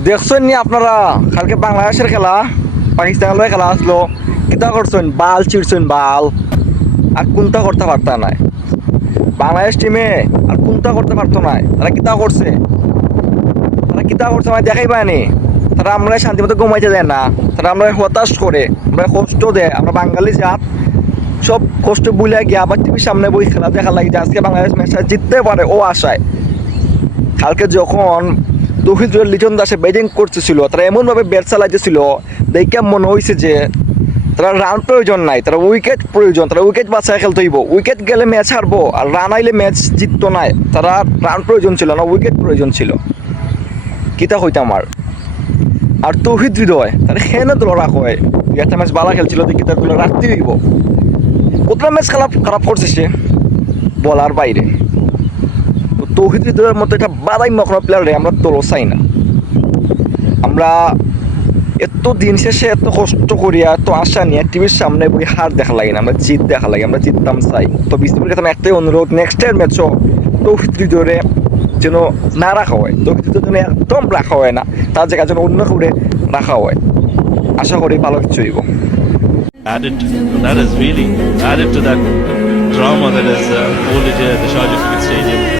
দেখছেন নি আপনারা কালকে বাংলাদেশের খেলা পাকিস্তানের লগে খেলা আসলো কিতা করছেন বাল চিড়ছেন বাল আর কোনটা করতে পারতা নাই বাংলাদেশ টিমে আর কোনটা করতে পারতো না তারা কিতা করছে মানে দেখাই পায়নি তারা আমরা শান্তি মতো ঘুমাইতে দেয় না তারা আমরা হতাশ করে আমরা কষ্ট দেয় আমরা বাঙালি জাত সব কষ্ট বুলে গিয়ে আবার টিভির সামনে বই খেলা দেখা লাগে যে আজকে বাংলাদেশ ম্যাচটা জিততে পারে ও আশায় কালকে যখন তৌহিদ লিটন দাসে ব্যাটিং করতেছিল তারা এমনভাবে ব্যাট চালাইতেছিল দেখে মনে হয়েছে যে তারা রান প্রয়োজন নাই তারা উইকেট প্রয়োজন তারা উইকেট বাঁচায় খেলতে হইব উইকেট গেলে ম্যাচ হারবো আর রান আইলে ম্যাচ জিততো নাই তারা রান প্রয়োজন ছিল না উইকেট প্রয়োজন ছিল কিতা হইতাম আর তৌহিদ হৃদয় তারা খেনে দল রাখ হয় একটা ম্যাচ বালা খেলছিল দেখি তার দল রাখতে হইব কতটা ম্যাচ খারাপ করছে সে বলার বাইরে তৌহিদ হৃদয়ের মতো এটা বাদাই মকনো প্লেয়ারে আমরা দলও চাই না আমরা এত দিন শেষে এত কষ্ট করিয়া এত আশা নিয়ে টিভির সামনে বই হার দেখা লাগে না আমরা জিত দেখা লাগে আমরা জিততাম চাই তো বিসিবির কাছে আমি একটাই অনুরোধ নেক্সটের ম্যাচও তৌহিদ হৃদয়ে যেন না রাখা হয় তৌহিদ হৃদয় যেন একদম রাখা হয় না তার জায়গায় যেন অন্য করে রাখা হয় আশা করি ভালো কিছু হইব Added, that has really added to that drama that has unfolded here at the Sharjah Cricket Stadium.